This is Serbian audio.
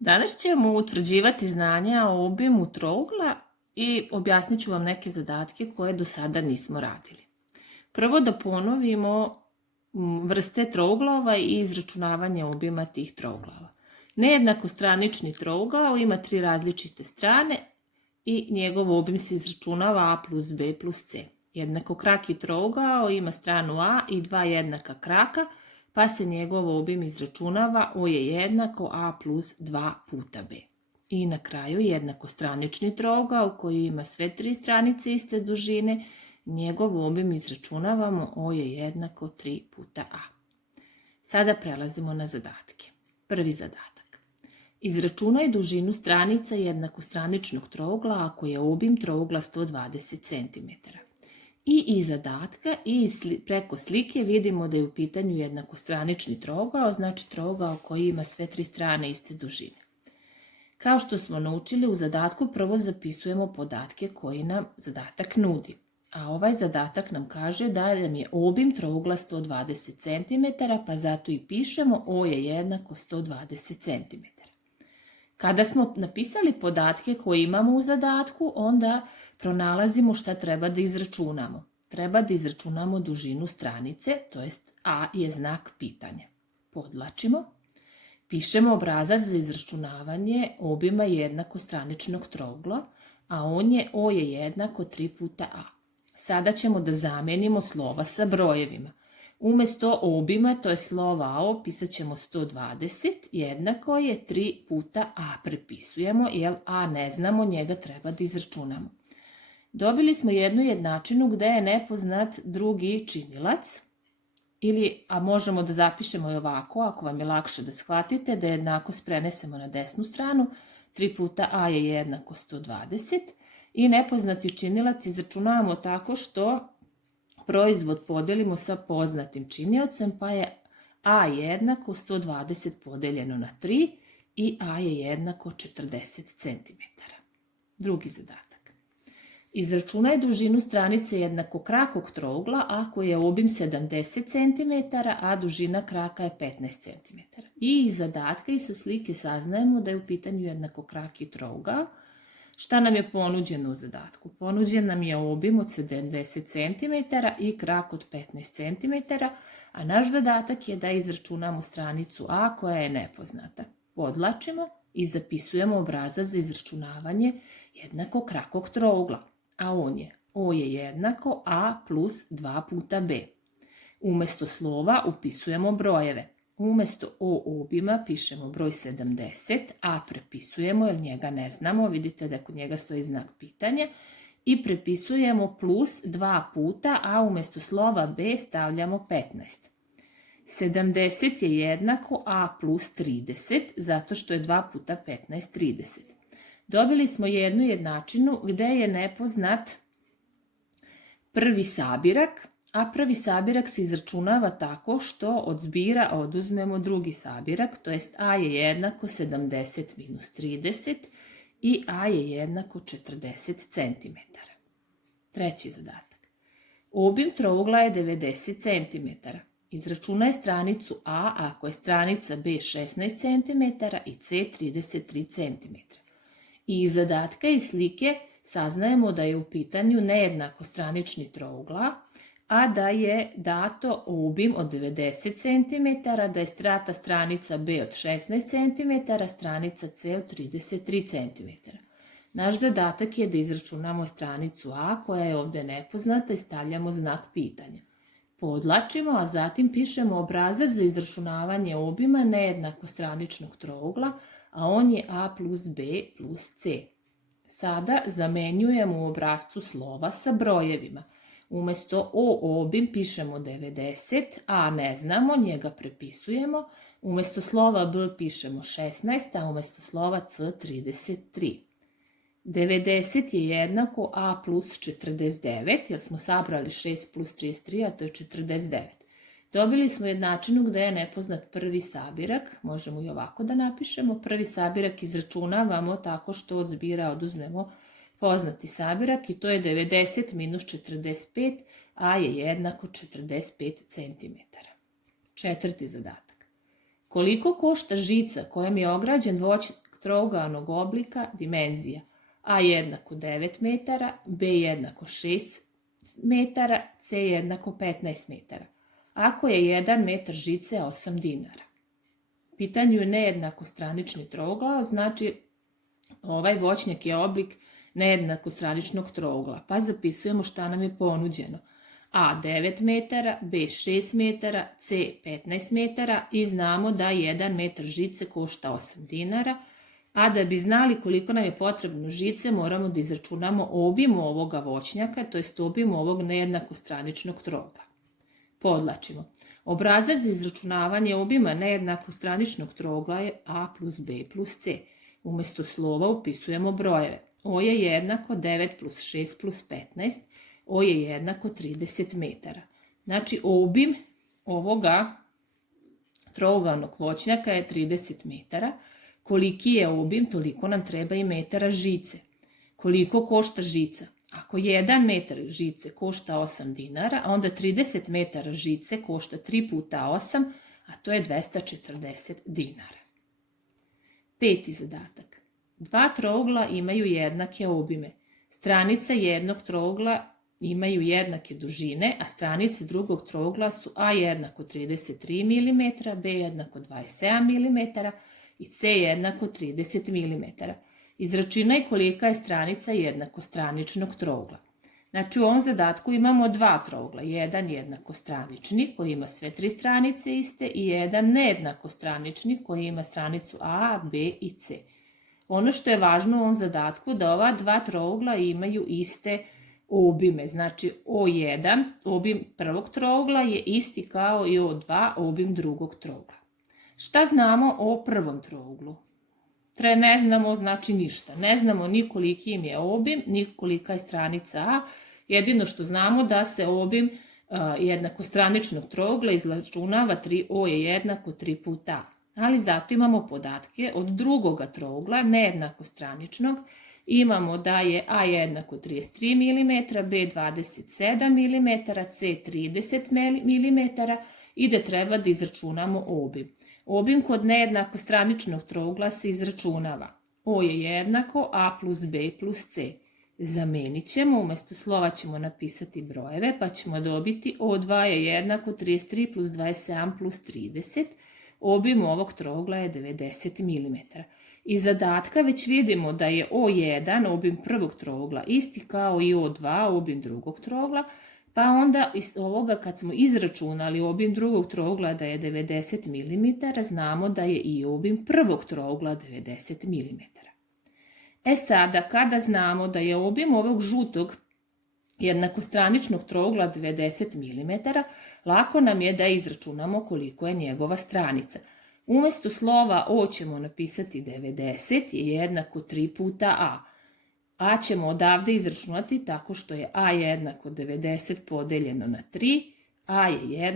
Danas ćemo utvrđivati znanja o obimu trougla i objasnit ću vam neke zadatke koje do sada nismo radili. Prvo da ponovimo vrste trouglova i izračunavanje obima tih trouglova. Nejednakostranični trougao ima 3 različite strane i njegov obim se izračunava a plus b plus c. Jednakokraki trougao ima stranu a i 2 jednaka kraka, pa se njegov obim izračunava O je jednako a plus 2 puta b. I na kraju jednakostranični trougao koji ima sve 3 stranice iste dužine, njegov obim izračunavamo O je jednako 3 puta a. Sada prelazimo na zadatke. Prvi zadatak. Izračunaj dužinu stranica jednakostraničnog trougla ako je obim trougla 120 cm. I iz zadatka i preko slike vidimo da je u pitanju jednakostranični trougao, znači trougao koji ima sve 3 strane iste dužine. Kao što smo naučili, u zadatku prvo zapisujemo podatke koji nam zadatak nudi. A ovaj zadatak nam kaže da nam je obim trougla 120 cm, pa zato i pišemo O je jednako 120 cm. Kada smo napisali podatke koje imamo u zadatku, onda pronalazimo šta treba da izračunamo. Treba da izračunamo dužinu stranice, to jest A je znak pitanja. Podvlačimo. Pišemo obrazac za izračunavanje obima jednakostraničnog trougla, a on je O je jednako 3 puta A. Sada ćemo da zamenimo slova sa brojevima. Umesto obima, to je slova A, pisat ćemo 120, jednako je 3 puta A. Prepisujemo, jer A ne znamo, njega treba da izračunamo. Dobili smo jednu jednačinu gde je nepoznat drugi činilac, a možemo da zapišemo i ovako, ako vam je lakše da shvatite, da jednakost prenesemo na desnu stranu, 3 puta A je jednako 120 i nepoznati činilac izračunavamo tako što proizvod podelimo sa poznatim činiocem, pa je A jednako 120 podeljeno na 3 i A je jednako 40 cm. Drugi zadatak. Izračunaj dužinu stranice jednakokrakog trougla ako je obim 70 cm, a dužina kraka je 15 cm. I iz zadatka i sa slike saznajemo da je u pitanju jednakokraki trougao. Šta nam je ponuđeno u zadatku? Ponuđen nam je obim od 70 cm i krak od 15 cm, a naš zadatak je da izračunamo stranicu A koja je nepoznata. Podvlačimo i zapisujemo obrazac za izračunavanje jednakokrakog trougla, a on je O je jednako A plus 2 puta B. Umesto slova upisujemo brojeve. Umesto O obima pišemo broj 70, a prepisujemo jer njega ne znamo, vidite da kod njega stoji znak pitanja, i prepisujemo plus 2 puta, a umesto slova B stavljamo 15. 70 je jednako A plus 30, zato što je 2 puta 15, 30. Dobili smo jednu jednačinu gde je nepoznat prvi sabirak, a prvi sabirak se izračunava tako što od zbira oduzmemo drugi sabirak, to jest A je jednako 70 minus 30 i A je jednako 40 cm. Treći zadatak. Obim trougla je 90 cm. Izračunaj stranicu A ako je stranica B 16 cm i C 33 cm. I iz zadatka i slike saznajemo da je u pitanju nejednakostranični trougla, a da je dato obim od 90 cm, da je strata stranica B od 16 cm, stranica C od 33 cm. Naš zadatak je da izračunamo stranicu A koja je ovde nepoznata i stavljamo znak pitanja. Podvlačimo, a zatim pišemo obrazac za izračunavanje obima nejednakostraničnog trougla, a on je A plus B plus C. Sada zamenjujemo u obrascu slova sa brojevima. Umesto O obim pišemo 90, a ne znamo, njega prepisujemo. Umesto slova B pišemo 16, a umesto slova C 33. 90 je jednako A plus 49, jer smo sabrali 6 plus 33, a to je 49. Dobili smo jednačinu gde je nepoznat prvi sabirak, možemo i ovako da napišemo. Prvi sabirak izračunavamo tako što od zbira oduzmemo poznati sabirak i to je 90 minus 45, a je jednako 45 cm. Četvrti zadatak. Koliko košta žica kojom je ograđen trougalnog oblika dimenzija A jednako 9 metara, B jednako 6 metara, C jednako 15 metara. Ako je 1 metar žice 8 dinara. U pitanju je nejednako stranični trougao, znači ovaj voćnjak je oblik nejednako straničnog trougla, pa zapisujemo šta nam je ponuđeno. A 9 metara, B 6 metara, C 15 metara i znamo da 1 metar žice košta 8 dinara, a da bi znali koliko nam je potrebno žice moramo da izračunamo obim ovoga voćnjaka, to jest obim ovog nejednako straničnog trougla. Podlačimo. Obrazac za izračunavanje obima nejednako straničnog trougla je A plus B plus C. Umesto slova upisujemo brojeve. O je jednako 9 plus 6 plus 15, O je jednako 30 metara. Znači obim ovoga trougalnog voćnjaka je 30 metara. Koliki je obim, toliko nam treba i metara žice. Koliko košta žica? Ako 1 metar žice košta 8 dinara, onda 30 metara žice košta 3 puta 8, a to je 240 dinara. Peti zadatak. Dva trougla imaju jednake obime. Stranice jednog trougla imaju jednake dužine, a stranice drugog trougla su A jednako 33 mm, B jednako 27 mm i C jednako 30 mm. Izračunaj kolika je stranica jednakostraničnog trougla. Znači u ovom zadatku imamo dva trougla, jedan jednakostranični koji ima sve tri stranice iste i jedan nejednakostranični koji ima stranicu A, B i C. Ono što je važno u ovom zadatku da ova dva trougla imaju iste obime, znači O1, obim prvog trougla je isti kao i O2, obim drugog trougla. Šta znamo o prvom trouglu? Ne znamo znači ništa. Ne znamo ni koliki im je obim, ni kolika je stranica A. Jedino što znamo da se obim jednakostraničnog trougla izračunava O je jednako 3 puta A. Ali zato imamo podatke od drugoga trougla, nejednakostraničnog. Imamo da je A jednako 33 mm, B 27 mm, C 30 mm i da treba da izračunamo obim. Obim kod nejednakostraničnog trougla se izračunava. O je jednako A plus B plus C. Zamenit ćemo, umesto slova ćemo napisati brojeve, pa ćemo dobiti O2 je jednako 33 plus 27 plus 30. Obim ovog trougla je 90 mm. Iz zadatka već vidimo da je O1, obim prvog trougla, isti kao i O2, obim drugog trougla, pa onda iz ovoga kad smo izračunali obim drugog trougla da je 90 mm, znamo da je i obim prvog trougla 90 mm. Sada, kada znamo da je obim ovog žutog jednakostraničnog trougla 90 mm, lako nam je da izračunamo koliko je njegova stranica. Umesto slova O ćemo napisati 90 je jednako 3 puta A. A ćemo odavde izračunati tako što je A jednako 90 podeljeno na 3, A je jednako